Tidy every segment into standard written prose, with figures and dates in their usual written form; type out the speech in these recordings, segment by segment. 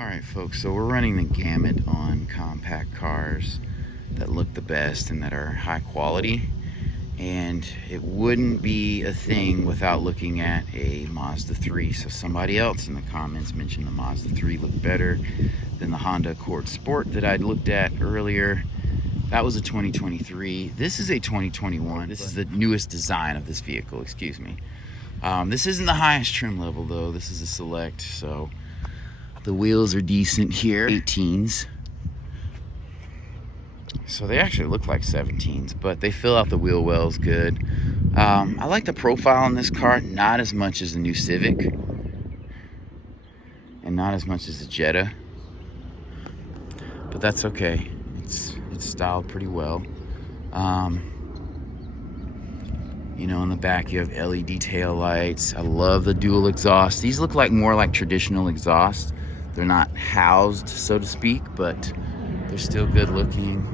Alright folks, so we're running the gamut on compact cars that look the best and that are high quality, and it wouldn't be a thing without looking at a Mazda 3. So somebody else in the comments mentioned the Mazda 3 looked better than the Honda Accord Sport that I'd looked at earlier. That was a 2023. This is a 2021. This is the newest design of this vehicle, excuse me. This isn't the highest trim level though. This is a Select, so the wheels are decent here, 18s. So they actually look like 17s, but they fill out the wheel wells good. I like the profile on this car, not as much as the new Civic, and not as much as the Jetta, but that's okay. It's styled pretty well. You know, in the back you have LED tail lights. I love the dual exhaust. These look like more like traditional exhaust. They're not housed, so to speak, but they're still good looking.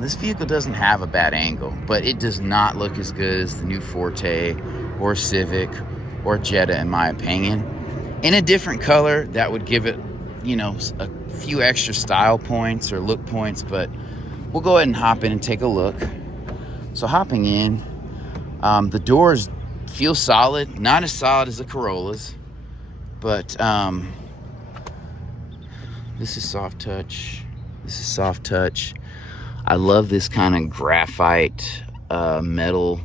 This vehicle doesn't have a bad angle, but it does not look as good as the new Forte or Civic or Jetta, in my opinion. In a different color, that would give it, you know, a few extra style points or look points, but we'll go ahead and hop in and take a look. So hopping in, the doors feel solid, not as solid as the Corollas, but this is soft touch. This is soft touch. I love this kind of graphite metal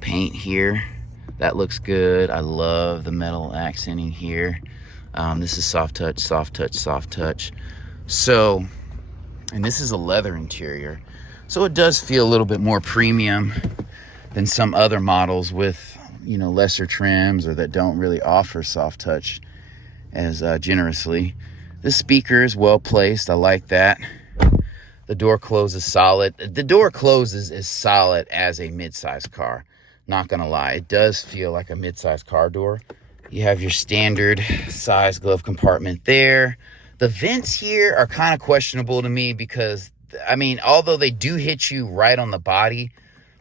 paint here. That looks good. I love the metal accenting here. This is soft touch, soft touch, soft touch. So, and this is a leather interior. So it does feel a little bit more premium than some other models with, you know, lesser trims or that don't really offer soft touch as generously. This speaker is well placed. I like that. The door closes solid. The door closes as solid as a mid-size car. Not gonna lie, it does feel like a mid-size car door. You have your standard size glove compartment there. The vents here are kind of questionable to me because, I mean, although they do hit you right on the body,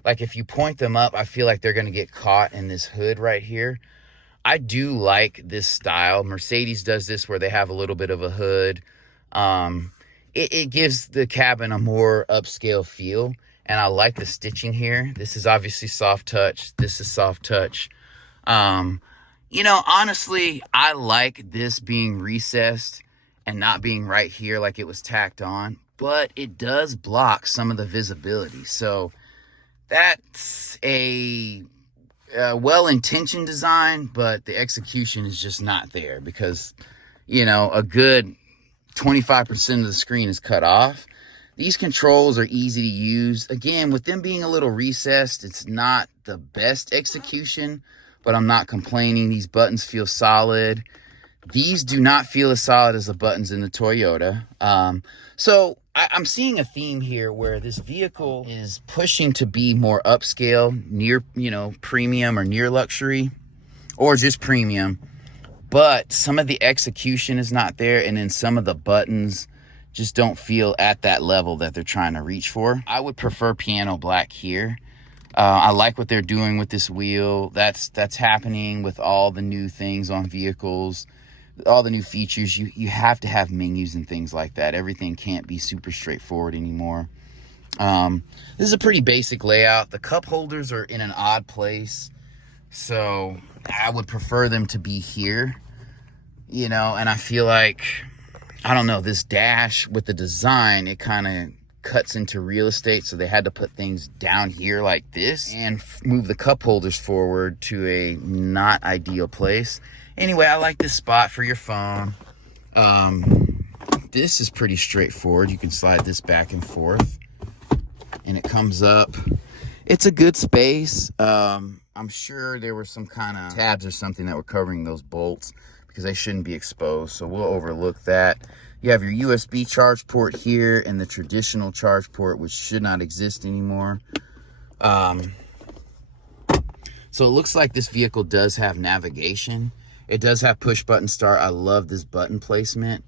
like if you point them up, I feel like they're gonna get caught in this hood right here. I do like this style. Mercedes does this where they have a little bit of a hood. It gives the cabin a more upscale feel, and I like the stitching here. This is obviously soft touch. This is soft touch. You know, honestly, I like this being recessed and not being right here like it was tacked on, but it does block some of the visibility. So that's a well-intentioned design, but the execution is just not there because, you know, a good 25% of the screen is cut off. These controls are easy to use. Again, with them being a little recessed, it's not the best execution, but I'm not complaining. These buttons feel solid. These do not feel as solid as the buttons in the Toyota. So I'm seeing a theme here where this vehicle is pushing to be more upscale, near, you know, premium or near luxury, or just premium. But some of the execution is not there, and then some of the buttons just don't feel at that level that they're trying to reach for. I would prefer piano black here. I like what they're doing with this wheel. That's happening with all the new things on vehicles. All the new features, you have to have menus and things like that. Everything can't be super straightforward anymore. This is a pretty basic layout. The cup holders are in an odd place, so I would prefer them to be here, you know. And I feel like, I don't know, this dash with the design, it kind of cuts into real estate, so they had to put things down here like this and move the cup holders forward to a not ideal place. Anyway, I like this spot for your phone. This is pretty straightforward. You can slide this back and forth and it comes up. It's a good space. I'm sure there were some kind of tabs or something that were covering those bolts because they shouldn't be exposed, so we'll overlook that. You have your USB charge port here and the traditional charge port, which should not exist anymore. So it looks like this vehicle does have navigation. It does have push button start. I love this button placement.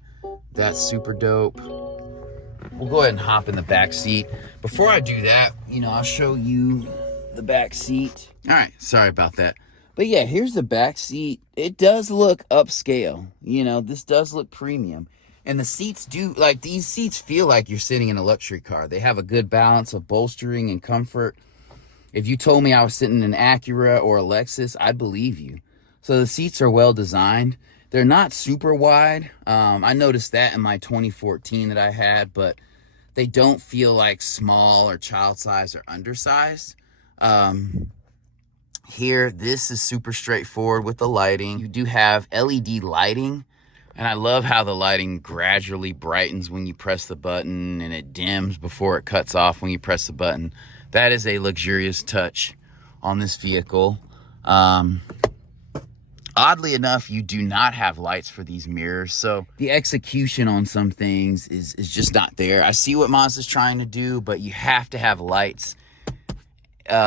That's super dope. We'll go ahead and hop in the back seat. Before I do that, you know, I'll show you the back seat. All right, sorry about that. But yeah, here's the back seat. It does look upscale. You know, this does look premium. And the seats do, like, these seats feel like you're sitting in a luxury car. They have a good balance of bolstering and comfort. If you told me I was sitting in an Acura or a Lexus, I'd believe you. So the seats are well designed. They're not super wide. I noticed that in my 2014 that I had, but they don't feel like small or child size or undersized. Here, this is super straightforward with the lighting. You do have LED lighting, and I love how the lighting gradually brightens when you press the button and it dims before it cuts off when you press the button. That is a luxurious touch on this vehicle. Oddly enough, you do not have lights for these mirrors, so the execution on some things is just not there. I see what Mazda's trying to do, but you have to have lights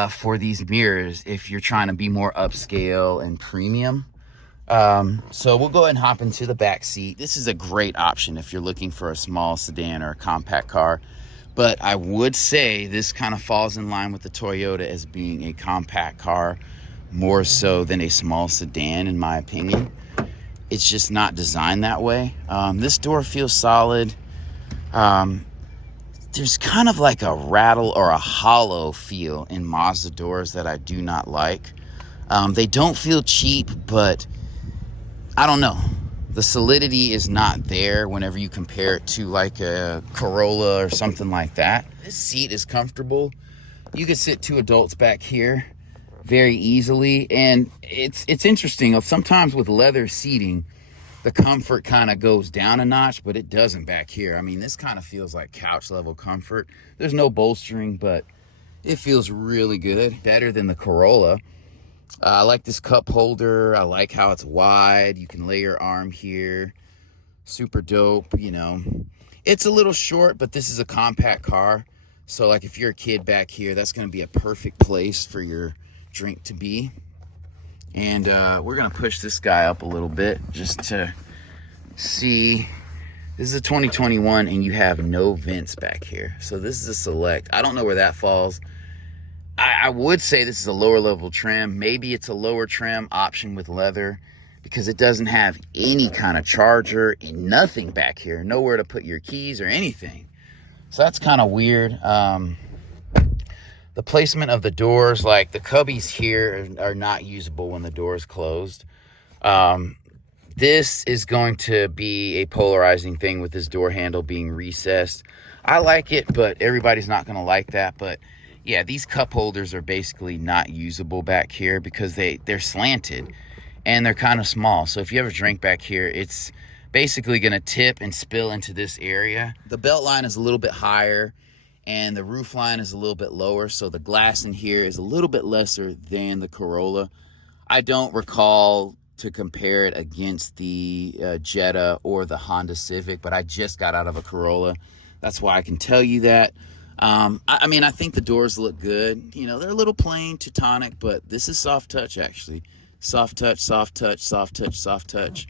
for these mirrors if you're trying to be more upscale and premium. So we'll go ahead and hop into the back seat. This is a great option if you're looking for a small sedan or a compact car, but I would say this kind of falls in line with the Toyota as being a compact car more so than a small sedan, in my opinion. It's just not designed that way. This door feels solid. There's kind of like a rattle or a hollow feel in Mazda doors that I do not like. They don't feel cheap, but I don't know. The solidity is not there whenever you compare it to like a Corolla or something like that. This seat is comfortable. You can sit two adults back here very easily, and it's interesting. Sometimes with leather seating, the comfort kind of goes down a notch, but it doesn't back here. I mean, this kind of feels like couch level comfort. There's no bolstering, but it feels really good. Better than the Corolla. I like this cup holder. I like how it's wide. You can lay your arm here. Super dope, you know. It's a little short, but this is a compact car. So like if you're a kid back here, that's going to be a perfect place for your drink to be. And we're going to push this guy up a little bit just to see. This is a 2021 and you have no vents back here. So this is a select. I don't know where that falls. I would say this is a lower level trim. Maybe it's a lower trim option with leather because it doesn't have any kind of charger and nothing back here. Nowhere to put your keys or anything. So that's kind of weird. The placement of the doors, like the cubbies here are not usable when the door is closed. This is going to be a polarizing thing with this door handle being recessed. I like it, but everybody's not going to like that. But yeah, these cup holders are basically not usable back here because they're slanted and they're kind of small. So if you have a drink back here, it's basically going to tip and spill into this area. The belt line is a little bit higher and the roof line is a little bit lower, so the glass in here is a little bit lesser than the Corolla. I don't recall to compare it against the Jetta or the Honda Civic, but I just got out of a Corolla. That's why I can tell you that. I mean, I think the doors look good. You know, they're a little plain, Teutonic, but this is soft touch, actually. Soft touch, soft touch, soft touch, soft touch.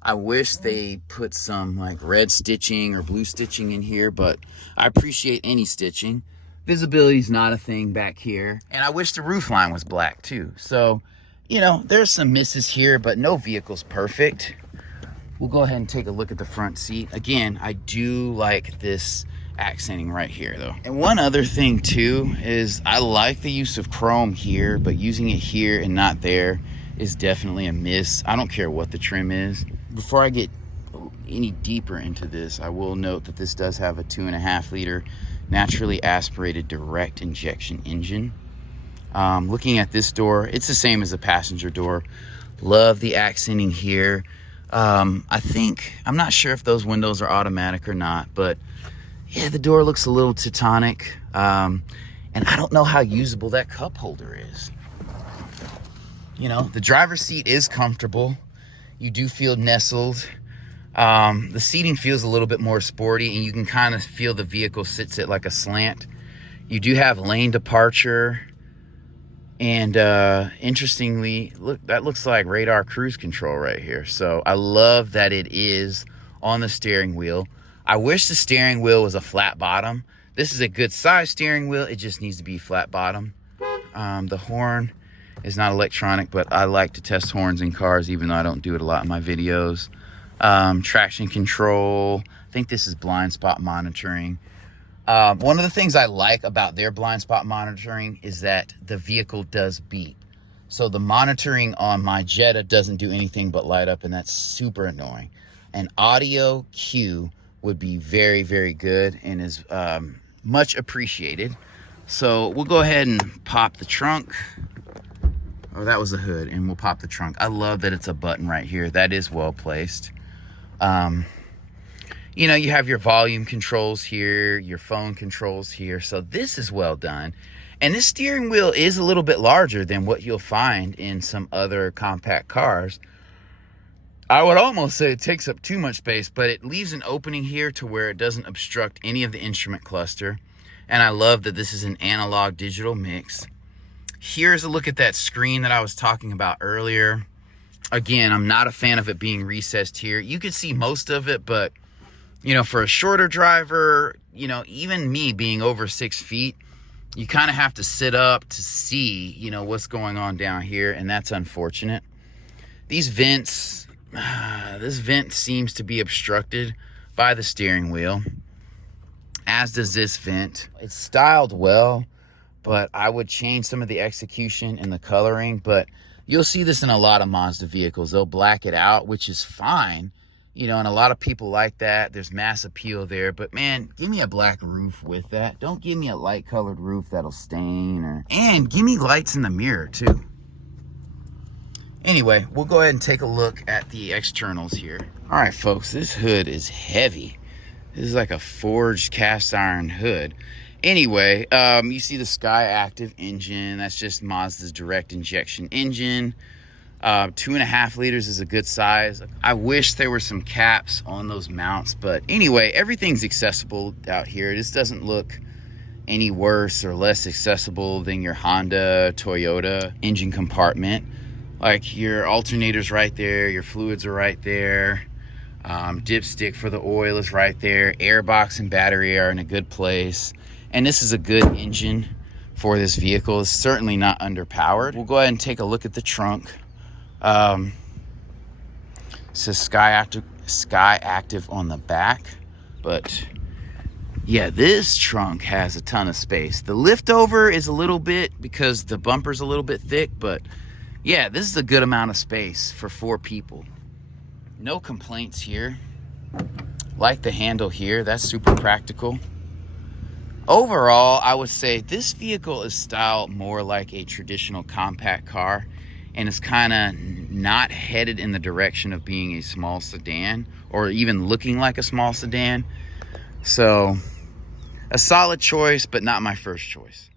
I wish they put some like red stitching or blue stitching in here, but I appreciate any stitching. Visibility is not a thing back here. And I wish the roof line was black too. So, you know, there's some misses here, but no vehicle's perfect. We'll go ahead and take a look at the front seat. Again, I do like this accenting right here though. And one other thing too is I like the use of chrome here, but using it here and not there is definitely a miss. I don't care what the trim is. Before I get any deeper into this, I will note that this does have a 2.5 liter naturally aspirated direct injection engine. Looking at this door, it's the same as the passenger door. Love the accenting here. I'm not sure if those windows are automatic or not, but yeah, the door looks a little Teutonic. And I don't know how usable that cup holder is. You know, the driver's seat is comfortable. You do feel nestled. The seating feels a little bit more sporty, and you can kind of feel the vehicle sits at like a slant. You do have lane departure. And interestingly, look, that looks like radar cruise control right here. So I love that it is on the steering wheel. I wish the steering wheel was a flat bottom. This is a good size steering wheel. It just needs to be flat bottom. The horn It's not electronic, but I like to test horns in cars, even though I don't do it a lot in my videos. Traction control. I think this is blind spot monitoring. One of the things I like about their blind spot monitoring is that the vehicle does beep. So the monitoring on my Jetta doesn't do anything but light up, and that's super annoying. An audio cue would be very, very good and is much appreciated. So we'll go ahead and pop the trunk. Oh, that was the hood, and we'll pop the trunk. I love that it's a button right here. That is well placed. You know, you have your volume controls here, your phone controls here. So this is well done. And this steering wheel is a little bit larger than what you'll find in some other compact cars. I would almost say it takes up too much space, but it leaves an opening here to where it doesn't obstruct any of the instrument cluster. And I love that this is an analog digital mix. Here's a look at that screen that I was talking about earlier. Again, I'm not a fan of it being recessed here. You could see most of it, but you know, for a shorter driver, you know, even me being over 6 feet, you kind of have to sit up to see, you know, what's going on down here, and that's unfortunate. These vents, this vent seems to be obstructed by the steering wheel, as does this vent. It's styled well, but I would change some of the execution and the coloring, but you'll see this in a lot of Mazda vehicles. They'll black it out, which is fine. You know, and a lot of people like that. There's mass appeal there. But man, give me a black roof with that. Don't give me a light colored roof that'll stain. And give me lights in the mirror too. Anyway, we'll go ahead and take a look at the externals here. All right, folks, this hood is heavy. This is like a forged cast iron hood. Anyway, you see the Sky Active engine. That's just Mazda's direct injection engine. 2.5 liters is a good size. I wish there were some caps on those mounts, but anyway, everything's accessible out here. This doesn't look any worse or less accessible than your Honda, Toyota engine compartment. Like your alternator's right there, your fluids are right there, dipstick for the oil is right there, airbox and battery are in a good place, and this is a good engine for this vehicle. It's certainly not underpowered. We'll go ahead and take a look at the trunk. It says Sky Active on the back, but yeah, this trunk has a ton of space. The liftover is a little bit because the bumper's a little bit thick, but yeah, this is a good amount of space for 4 people. No complaints here. Like the handle here, that's super practical. Overall, I would say this vehicle is styled more like a traditional compact car, and it's kind of not headed in the direction of being a small sedan or even looking like a small sedan. So a solid choice, but not my first choice.